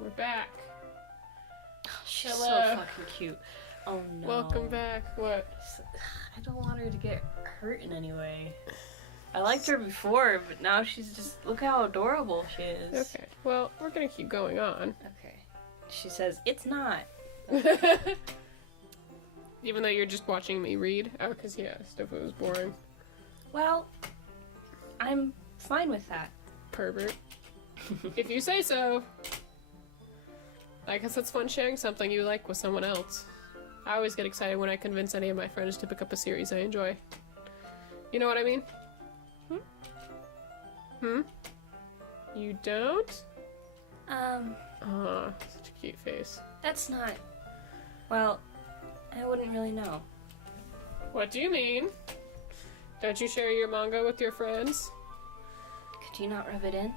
We're back. She's Hello. so fucking cute. Oh no. Welcome back. What? I don't want her to get hurt in any way. I liked her before, but now she's just... Look how adorable she is. Okay. Well, we're gonna keep going on. Okay. She says, it's not. Even though you're just watching me read? Oh, because, yeah, stuff was boring. Well, I'm fine with that. Pervert. If you say so. I guess it's fun sharing something you like with someone else. I always get excited when I convince any of my friends to pick up a series I enjoy. You know what I mean? Hmm? You don't? Aw, such a cute face. That's not... Well, I wouldn't really know. What do you mean? Don't you share your manga with your friends? Could you not rub it in?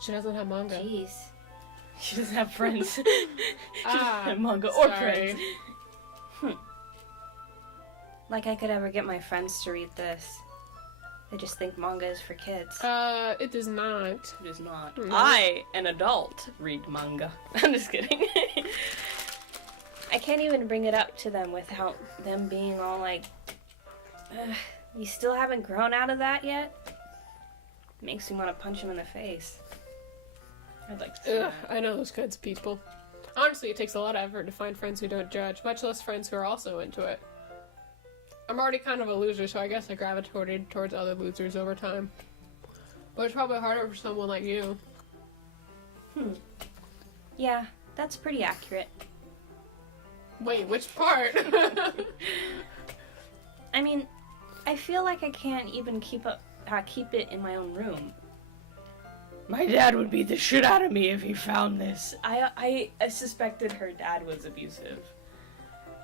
She doesn't have manga. Jeez. She doesn't have friends. She Ah, doesn't have manga or sorry. friends. Like I could ever get my friends to read this. They just think manga is for kids. It is not. It is not. No. I, an adult, read manga. I'm just kidding. I can't even bring it up to them without them being all like, you still haven't grown out of that yet? Makes me want to punch them in the face. I'd like to see Ugh, that. I know those kinds of people. Honestly, it takes a lot of effort to find friends who don't judge, much less friends who are also into it. I'm already kind of a loser, so I guess I gravitated towards other losers over time. But it's probably harder for someone like you. Yeah, that's pretty accurate. Wait, which part? I mean, I feel like I can't even keep it in my own room. My dad would beat the shit out of me if he found this. I suspected her dad was abusive.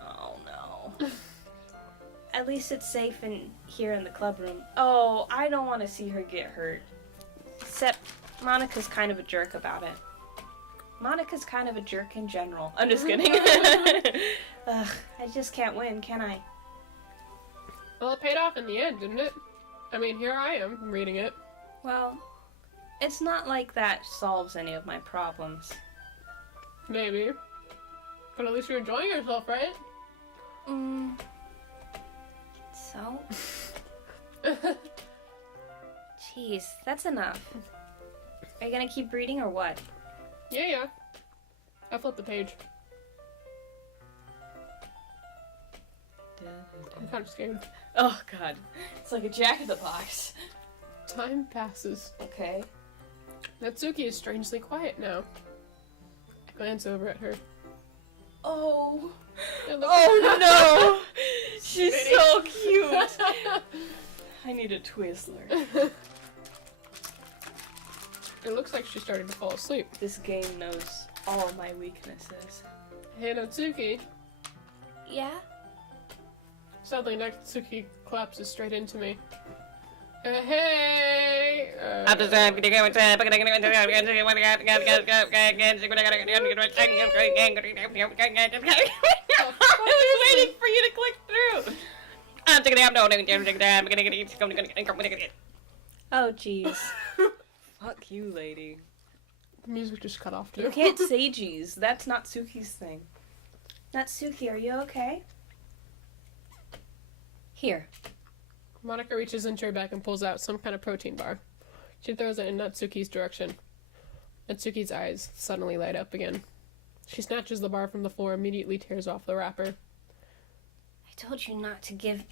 Oh no. At least it's safe here in the club room. Oh, I don't want to see her get hurt. Except Monica's kind of a jerk about it. Monica's kind of a jerk in general. I'm just kidding. Ugh, I just can't win, can I? Well, it paid off in the end, didn't it? I mean, here I am, reading it. Well, it's not like that solves any of my problems. Maybe. But at least you're enjoying yourself, right? So? Jeez, that's enough. Are you gonna keep reading or what? Yeah. I flipped the page. I'm kind of scared. Oh god, it's like a Jack in the Box. Time passes. Okay. Natsuki is strangely quiet now. I glance over at her. Oh. And look- Oh no! She's Smitty. so cute! I need a Twizzler. It looks like she's starting to fall asleep. This game knows all my weaknesses. Hey, Natsuki. Yeah? Suddenly, Natsuki collapses straight into me. Hey! I was waiting for you to click through! Oh, jeez. Fuck you, lady. The music just cut off, too. You can't say jeez. That's Natsuki's thing. Natsuki, are you okay? Here. Monica reaches into her bag and pulls out some kind of protein bar. She throws it in Natsuki's direction. Natsuki's eyes suddenly light up again. She snatches the bar from the floor and immediately tears off the wrapper. I told you not to give...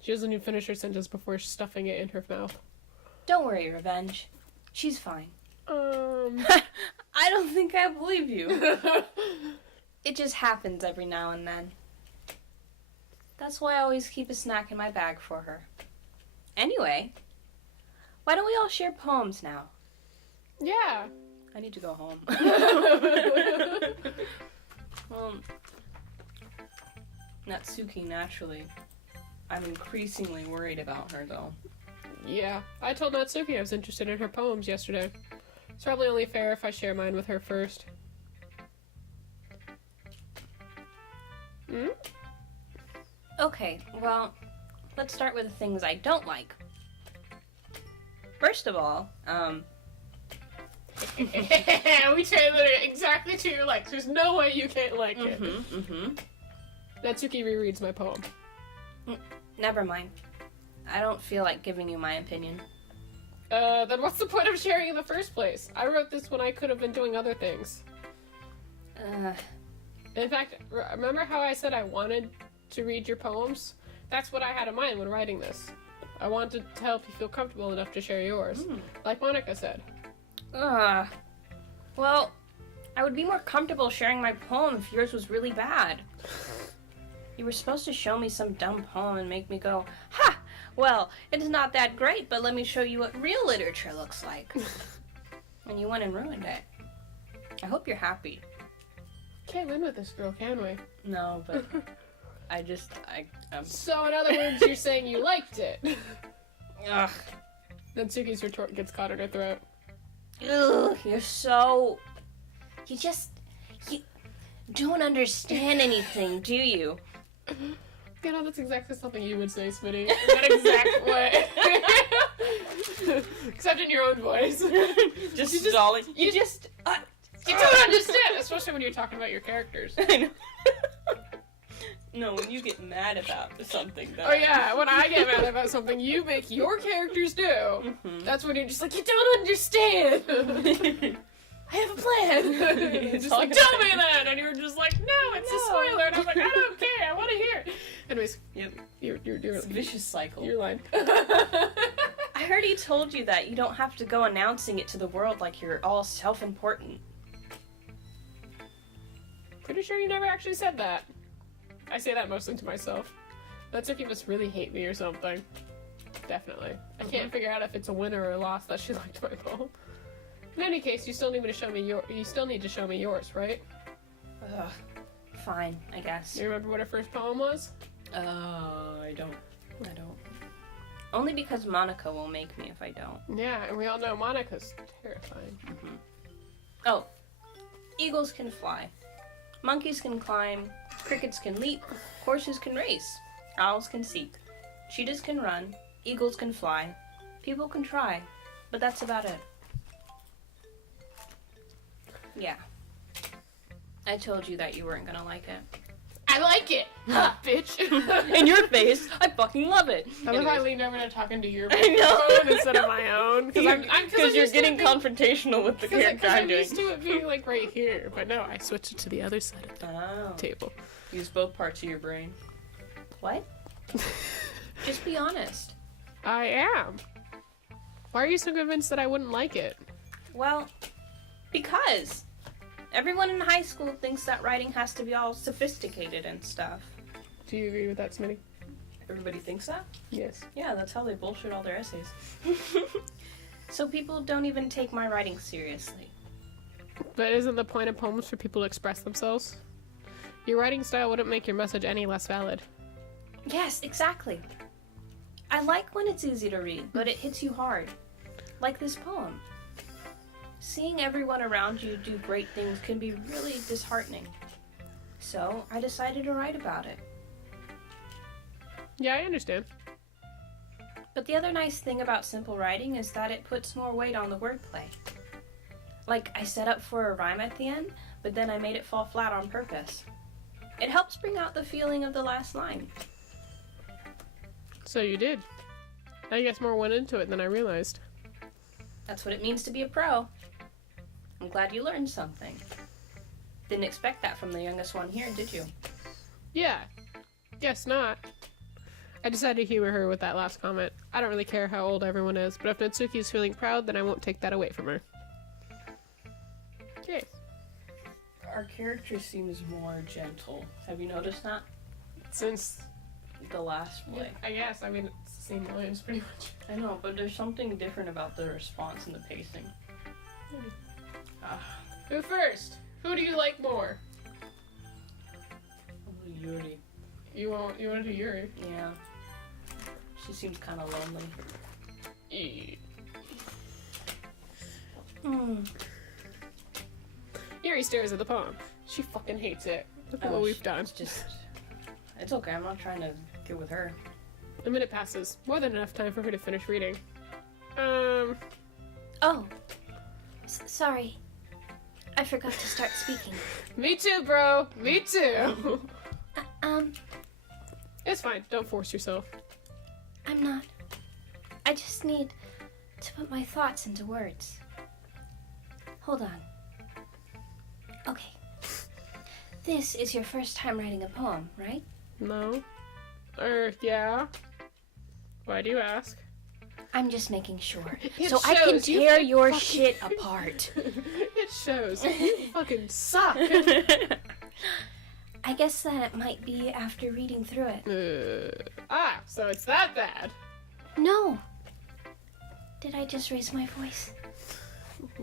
She doesn't even finish her sentence before stuffing it in her mouth. Don't worry, Revenge. She's fine. I don't think I believe you. It just happens every now and then. That's why I always keep a snack in my bag for her. Anyway, why don't we all share poems now? Yeah. I need to go home. Well, Natsuki, naturally. I'm increasingly worried about her, though. Yeah. I told Natsuki I was interested in her poems yesterday. It's probably only fair if I share mine with her first. Hmm? Okay, well, let's start with the things I don't like. First of all, We tailored it exactly to your likes. There's no way you can't like it. Natsuki rereads my poem. Never mind. I don't feel like giving you my opinion. Then what's the point of sharing in the first place? I wrote this when I could have been doing other things. In fact, remember how I said I wanted to read your poems? That's what I had in mind when writing this. I wanted to help you feel comfortable enough to share yours, like Monica said. Well, I would be more comfortable sharing my poem if yours was really bad. You were supposed to show me some dumb poem and make me go, ha! Well, it's not that great, but let me show you what real literature looks like. And you went and ruined it. I hope you're happy. Can't win with this girl, can we? No, but So, in other words, you're saying you liked it. Ugh. Natsuki's retort gets caught in her throat. Ugh, you're so... You don't understand anything, do you? You know, that's exactly something you would say, Smitty. In that exact way. Except in your own voice. Just stalling. You don't understand! Especially when you're talking about your characters. I know. No, when you get mad about something. Though. Oh yeah, when I get mad about something you make your characters do, that's when you're just like, you don't understand! I have a plan! Just like, tell me that! And you're just like, no, it's a spoiler! And I'm like, I don't care, I want to hear it! Anyways, you're it's a vicious cycle. You're lying. I heard he told you that you don't have to go announcing it to the world like you're all self-important. Pretty sure you never actually said that. I say that mostly to myself. Natsuki must really hate me or something. Definitely. I can't figure out if it's a win or a loss that she liked my poem. In any case, you still need to show me yours, right? Ugh. Fine, I guess. You remember what her first poem was? I don't. Only because Monica will make me if I don't. Yeah, and we all know Monica's terrifying. Oh. Eagles can fly. Monkeys can climb. Crickets can leap. Horses can race. Owls can seek. Cheetahs can run. Eagles can fly. People can try. But that's about it. Yeah. I told you that you weren't gonna like it. I like it! Ha, bitch! In your face, I fucking love it. I love how I leaned over to talking to your I know. phone instead of my own. Because you're getting confrontational with the character I'm doing. I'm used to it being like right here, but no, I switched it to the other side of the table. Use both parts of your brain. What? Just be honest. I am. Why are you so convinced that I wouldn't like it? Well, because everyone in high school thinks that writing has to be all sophisticated and stuff. Do you agree with that, Smitty? Everybody thinks that? Yes. Yeah, that's how they bullshit all their essays. So people don't even take my writing seriously. But isn't the point of poems for people to express themselves? Your writing style wouldn't make your message any less valid. Yes, exactly. I like when it's easy to read, but it hits you hard. Like this poem. Seeing everyone around you do great things can be really disheartening. So I decided to write about it. Yeah, I understand. But the other nice thing about simple writing is that it puts more weight on the wordplay. Like, I set up for a rhyme at the end, but then I made it fall flat on purpose. It helps bring out the feeling of the last line. So you did. I guess more went into it than I realized. That's what it means to be a pro. I'm glad you learned something. Didn't expect that from the youngest one here, did you? Yeah. Guess not. I decided to humor her with that last comment. I don't really care how old everyone is, but if Natsuki is feeling proud, then I won't take that away from her. Okay. Our character seems more gentle. Have you noticed that? Since the last play. Yeah, I guess. I mean, it's the same lines pretty much. I know, but there's something different about the response and the pacing. Who first? Who do you like more? Yuri. You want to do Yuri? Yeah. She seems kind of lonely. Yuri stares at the poem. She fucking hates it. Look at what we've done. It's okay. I'm not trying to get with her. A minute passes. More than enough time for her to finish reading. Oh. Sorry. I forgot to start speaking. Me too, bro. Me too. It's fine. Don't force yourself. I'm not. I just need to put my thoughts into words. Hold on. Okay. This is your first time writing a poem, right? No. Yeah. Why do you ask? I'm just making sure. It So I can shows. You tear your fucking- shit apart. It shows. You fucking suck. I guess that it might be after reading through it. So it's that bad. No. Did I just raise my voice?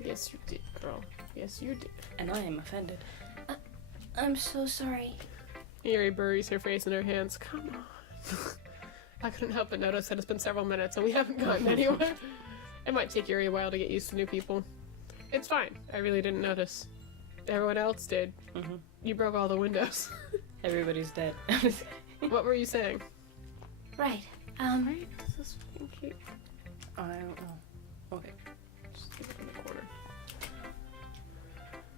Yes, you did, girl. Yes, you did. And I am offended. I'm so sorry. Yuri buries her face in her hands. Come on. I couldn't help but notice that it's been several minutes and we haven't gotten anywhere. It might take Yuri a while to get used to new people. It's fine. I really didn't notice. Everyone else did. Mm-hmm. You broke all the windows. Everybody's dead. What were you saying? Right. Right? This is fucking cute. I don't know. Okay. Just leave it in the corner.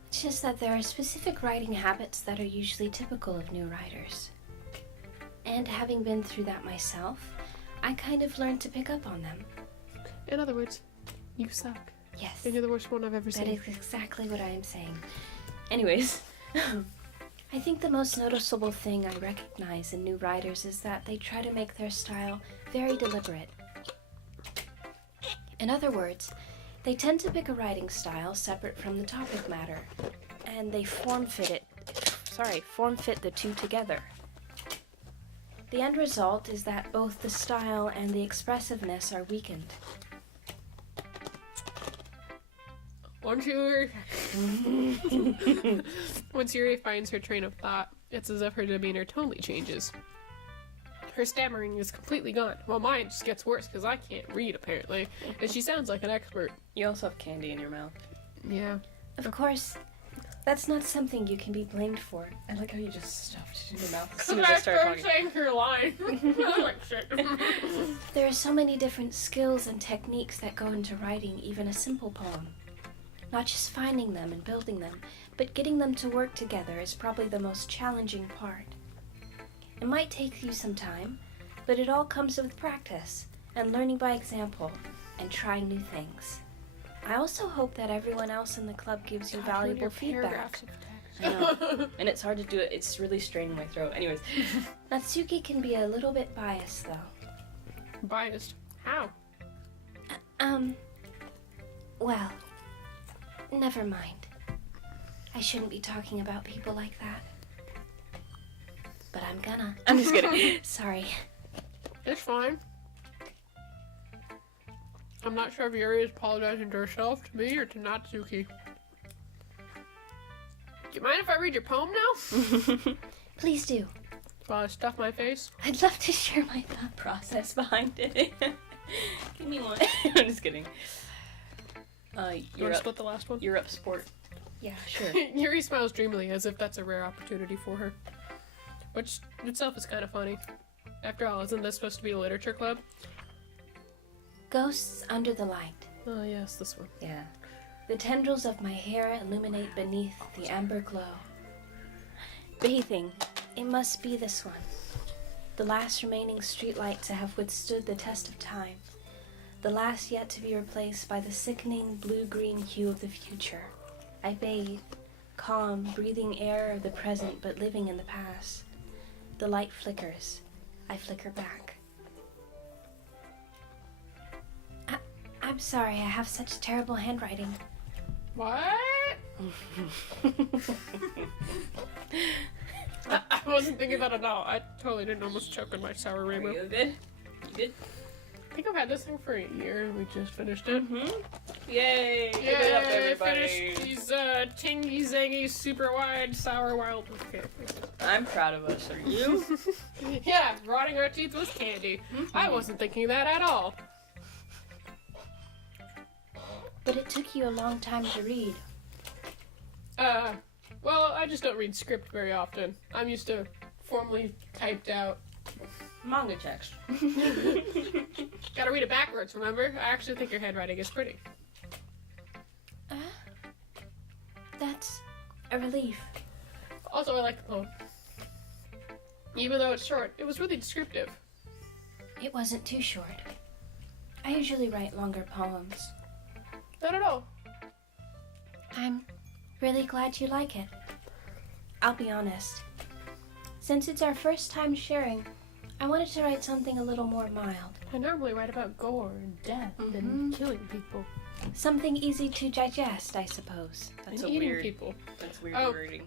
It's just that there are specific writing habits that are usually typical of new writers. And having been through that myself, I kind of learned to pick up on them. In other words, you suck. Yes, And you're the worst one I've ever that seen. is exactly what I am saying. Anyways. I think the most noticeable thing I recognize in new writers is that they try to make their style very deliberate. In other words, they tend to pick a writing style separate from the topic matter, and they form fit the two together. The end result is that both the style and the expressiveness are weakened. Once Yuri finds her train of thought, it's as if her demeanor totally changes. Her stammering is completely gone, while mine just gets worse because I can't read, apparently, and she sounds like an expert. You also have candy in your mouth. Yeah. Of course, that's not something you can be blamed for. I like how you just stuffed it in your mouth as Because soon as I I started started talking. saying her line. I like shit. There are so many different skills and techniques that go into writing even a simple poem. Not just finding them and building them, but getting them to work together is probably the most challenging part. It might take you some time, but it all comes with practice and learning by example and trying new things. I also hope that everyone else in the club gives you valuable feedback. I know. And it's hard to do it. It's really straining my throat. Anyways. Natsuki can be a little bit biased, though. Biased. How? Well, never mind. I shouldn't be talking about people like that. But I'm gonna. I'm just kidding. Sorry. It's fine. I'm not sure if Yuri is apologizing to herself, to me, or to Natsuki. Do you mind if I read your poem now? Please do. While I stuff my face? I'd love to share my thought Process behind it. Give me one. I'm just kidding. You want You're to up. split the last one? You're up, sport. Yeah, sure. Yuri smiles dreamily as if that's a rare opportunity for her. Which itself is kind of funny. After all, isn't this supposed to be a literature club? Ghosts under the light. Oh, yes, this one. Yeah. The tendrils of my hair illuminate beneath the amber glow. Bathing. It must be this one. The last remaining streetlight to have withstood the test of time. The last yet to be replaced by the sickening blue-green hue of the future. I bathe, calm, breathing air of the present but living in the past. The light flickers. I flicker back. I'm sorry, I have such terrible handwriting. What? I wasn't thinking that at all. I totally didn't almost choke on my sour Are rainbow. you good? You good? I think I've had this thing for a year and we just finished it. Mm-hmm. Yay! Give it up, Yay! everybody. Finished these tingy zangy super wide sour wild okay. I'm proud of us. Are you? Yeah, rotting our teeth was candy. I wasn't thinking that at all. But it took you a long time to read. Well, I just don't read script very often. I'm used to formally typed out. Manga text. Gotta read it backwards, remember? I actually think your handwriting is pretty. a relief. Also, I like the poem. Even though it's short, it was really descriptive. It wasn't too short. I usually write longer poems. Not at all. I'm really glad you like it. I'll be honest. Since it's our first time sharing, I wanted to write something a little more mild. I normally write about gore and death and killing people. Something easy to digest, I suppose. That's and eating people. That's weird Oh. wording.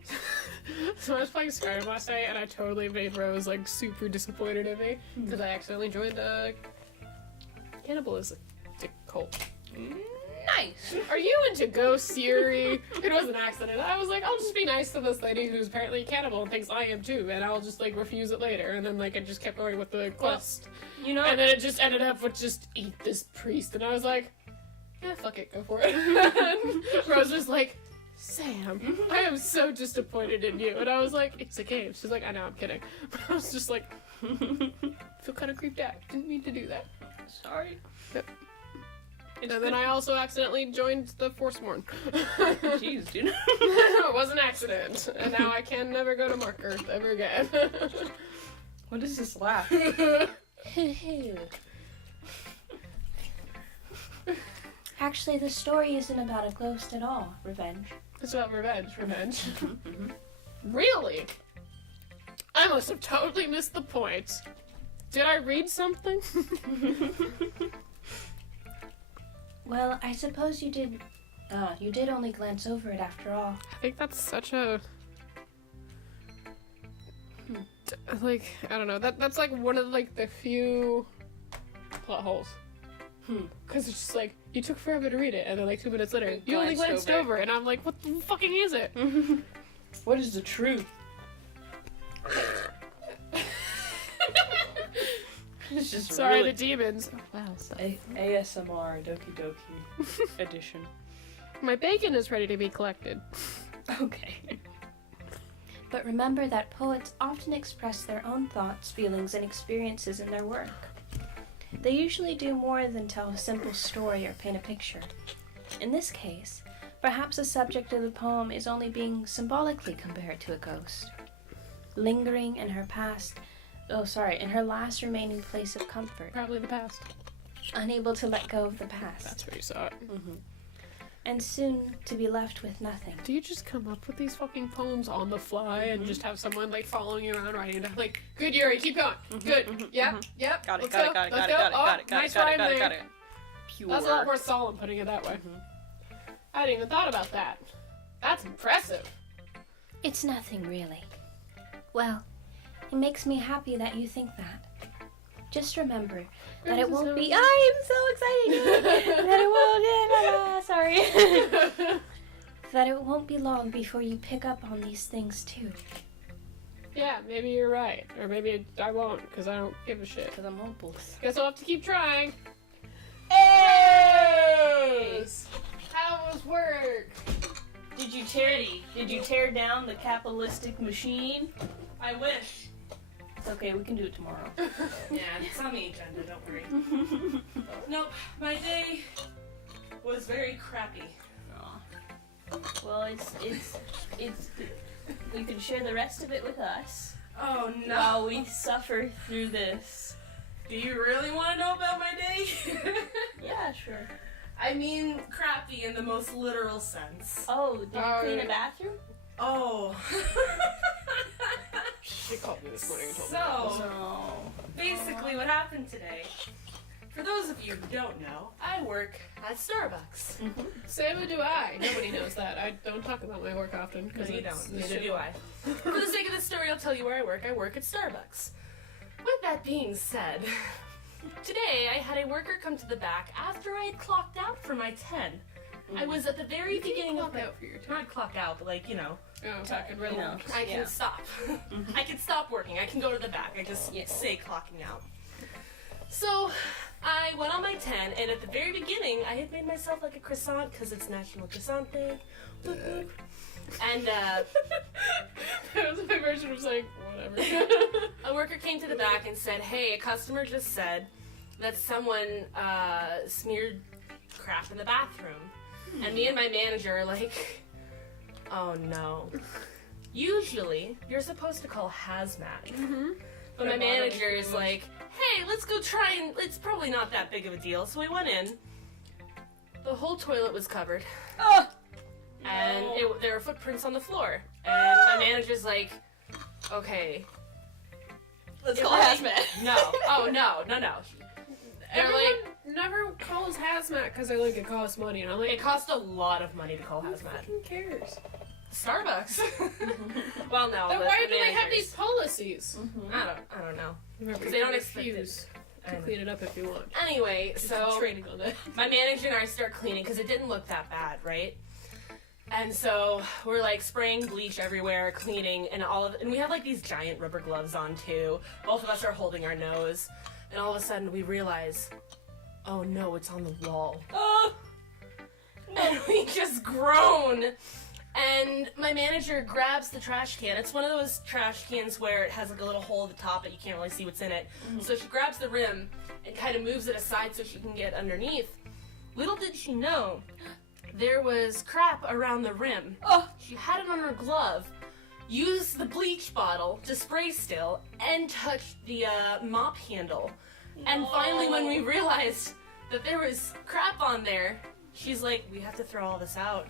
So I was playing Skyrim last night, and I totally made Rose, like, super disappointed in me, because I accidentally joined a cannibalistic cult. Nice. Are you into ghosts, Yuri? It was an accident. I was like, I'll just be nice to this lady who's apparently a cannibal and thinks I am too, and I'll just, like, refuse it later. And then, like, I just kept going with the quest. You know, And then it just ended up with just eat this priest, and I was like, yeah, fuck it, go for it. And Rose was like, Sam, I am so disappointed in you. And I was like, it's a game. She's like, I know, I'm kidding. But I was just like, feel kind of creeped out. Didn't mean to do that. sorry. Yep. And then I also accidentally joined the Forsworn. Jeez, dude. It was an accident. And now I can never go to Mark Earth ever again. What is this laugh? Actually, the story isn't about a ghost at all. Revenge. It's about revenge. Really? I must have totally missed the point. Did I read something? Well, I suppose you did. You did only glance over it after all. I think that's such a... Like, I don't know. That's like one of like the few plot holes. Because it's just like, you took forever to read it, and then like 2 minutes later, you only glanced over, and I'm like, what the fucking is it? What is the truth? It's just Sorry, really the demons. Oh, wow. ASMR Doki Doki edition. My bacon is ready to be collected. Okay. But remember that poets often express their own thoughts, feelings, and experiences in their work. They usually do more than tell a simple story or paint a picture. In this case, perhaps the subject of the poem is only being symbolically compared to a ghost, lingering in her in her last remaining place of comfort, Probably the past. unable to let go of the past, That's where you saw it. and soon to be left with nothing. Do you just come up with these fucking poems on the fly and just have someone like following you around writing down like, good Yuri, keep going. Good. Yep. Got it, Let's got go. it, got it, Let's got it, go. got it, Oh, got it, got nice it, got it, rhyme got it, there. got it. Pure. That's a lot more solemn putting it that way. I hadn't even thought about that. That's impressive. It's nothing, really. Well, it makes me happy that you think that. Just remember that it won't be. I am so excited that it won't. Sorry. That it won't be long before you pick up on these things too. Yeah, maybe you're right. Or maybe I won't, because I don't give a shit. Because I'm hopeless. Guess I'll have to keep trying. Hey! How was work? Did you tear down the capitalistic machine? I wish. It's okay, we can do it tomorrow. Yeah, it's on the agenda, don't worry. Nope, my day was very crappy. Well, it's you can share the rest of it with us Oh no. while we suffer through this. Do you really want to know about my day? Yeah, sure. I mean, crappy in the most literal sense. Oh, did you clean a bathroom? Oh. She called me this morning and told me about this. So, basically what happened today, for those of you who don't know, I work at Starbucks. So do I. Nobody knows that. I don't talk about my work often. Because you don't. it's Neither do I. For the sake of the story, I'll tell you where I work. I work at Starbucks. With that being said, today I had a worker come to the back after I had clocked out for my 10. I was at the very beginning of Clock my... out for your time. Not clock out, but like, you know, Oh, talking real You know. long. I can Yeah. stop. I can stop working. I can go to the back. I just Yeah. say clocking out. So I went on my 10, and at the very beginning, I had made myself like a croissant because it's National Croissant Day. Boop, boop. And That was my version of saying, whatever. a worker came to the back and said, "Hey, a customer just said that someone smeared crap in the bathroom." And me and my manager are like, oh no. Usually, you're supposed to call hazmat. Mm-hmm. But my manager is like, hey, let's go try and... It's probably not that big of a deal. So we went in. The whole toilet was covered. Oh! And there were footprints on the floor. And my manager's like, okay. Let's It call really- hazmat. No. Oh, no. They're Everyone like, never calls hazmat because they like it costs money, and I'm like, it cost a lot of money to call hazmat. who cares? Starbucks. Well, no. Then but why the do they have managers. these policies? I don't know. Remember, They don't you expect refuse I to know. clean it up if you want. Anyway, Just so training on that. my manager and I start cleaning because it didn't look that bad, right? And so we're like spraying bleach everywhere, cleaning, and we have like these giant rubber gloves on too. Both of us are holding our nose, and all of a sudden we realize, oh no, it's on the wall. Oh! And we just groan. And my manager grabs the trash can. It's one of those trash cans where it has like a little hole at the top, but you can't really see what's in it. So she grabs the rim and kind of moves it aside so she can get underneath. Little did she know, there was crap around the rim. Oh! She had it on her glove, used the bleach bottle to spray still, and touched the mop handle. And finally, when we realized that there was crap on there, she's like, we have to throw all this out.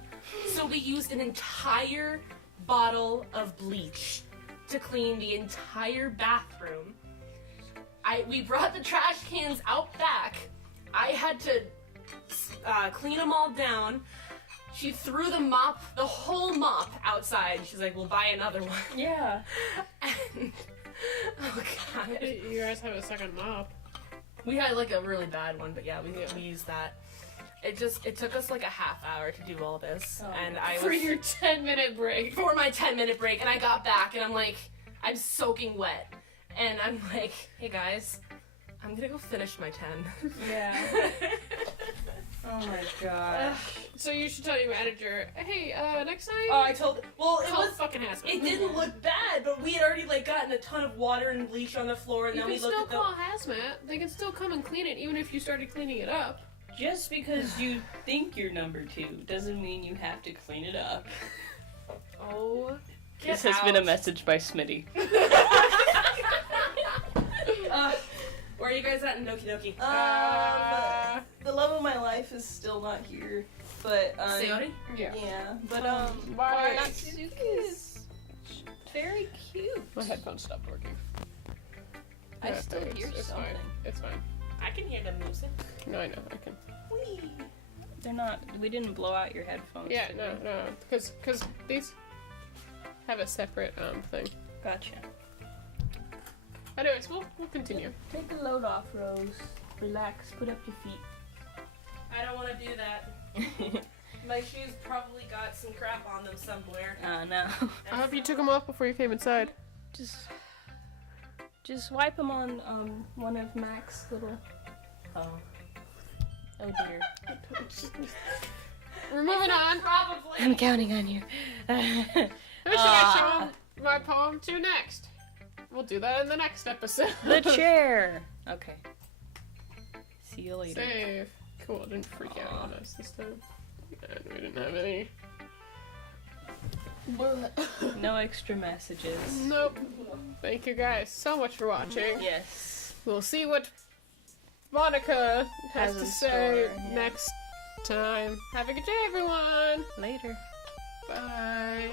So we used an entire bottle of bleach to clean the entire bathroom. We brought the trash cans out back. I had to clean them all down. She threw the whole mop outside. She's like, we'll buy another one. Yeah. And, oh god. You guys have a second mop. We had like a really bad one, but yeah, we used that. It took us like a half hour to do all this, and I For was your 10-minute break. for my 10-minute break, and I got back, and I'm like, I'm soaking wet, and I'm like, hey guys, I'm gonna go finish my 10. Yeah. Oh my gosh. So you should tell your manager, hey, next time, Oh, I told. Well, it call was. fucking hazmat. It didn't look bad, but we had already like gotten a ton of water and bleach on the floor, and You then can we looked still at call hazmat. They can still come and clean it, even if you started cleaning it up. Just because you think you're number 2 doesn't mean you have to clean it up. Oh. This has been a message by Smitty. Where are you guys at in Doki Doki? The love of my life is still not here, but Sayori? Yeah. yeah, but Bye. Natsuki is very cute. My headphones stopped working. I Yeah, still hear it's something. Fine. It's fine. I can hear the music. No, I know. I can. They're not. We didn't blow out your headphones. Yeah, did no, we? no. Because these have a separate thing. Gotcha. Anyways, we'll continue. Take the load off, Rose. Relax. Put up your feet. I don't want to do that. My shoes probably got some crap on them somewhere. No. I hope you took them off before you came inside. Just wipe them on one of Mac's little. Oh dear. We're moving on. Probably. I'm counting on you. Who should I show 'em my poem to next? We'll do that in the next episode. The chair. Okay. See you later. Save. Cool, it didn't freak out on us this time. And we didn't have any. No extra messages. Nope. Thank you guys so much for watching. Yes. We'll see what Monica has Has to in say store, yeah. next time. Have a good day, everyone. Later. Bye.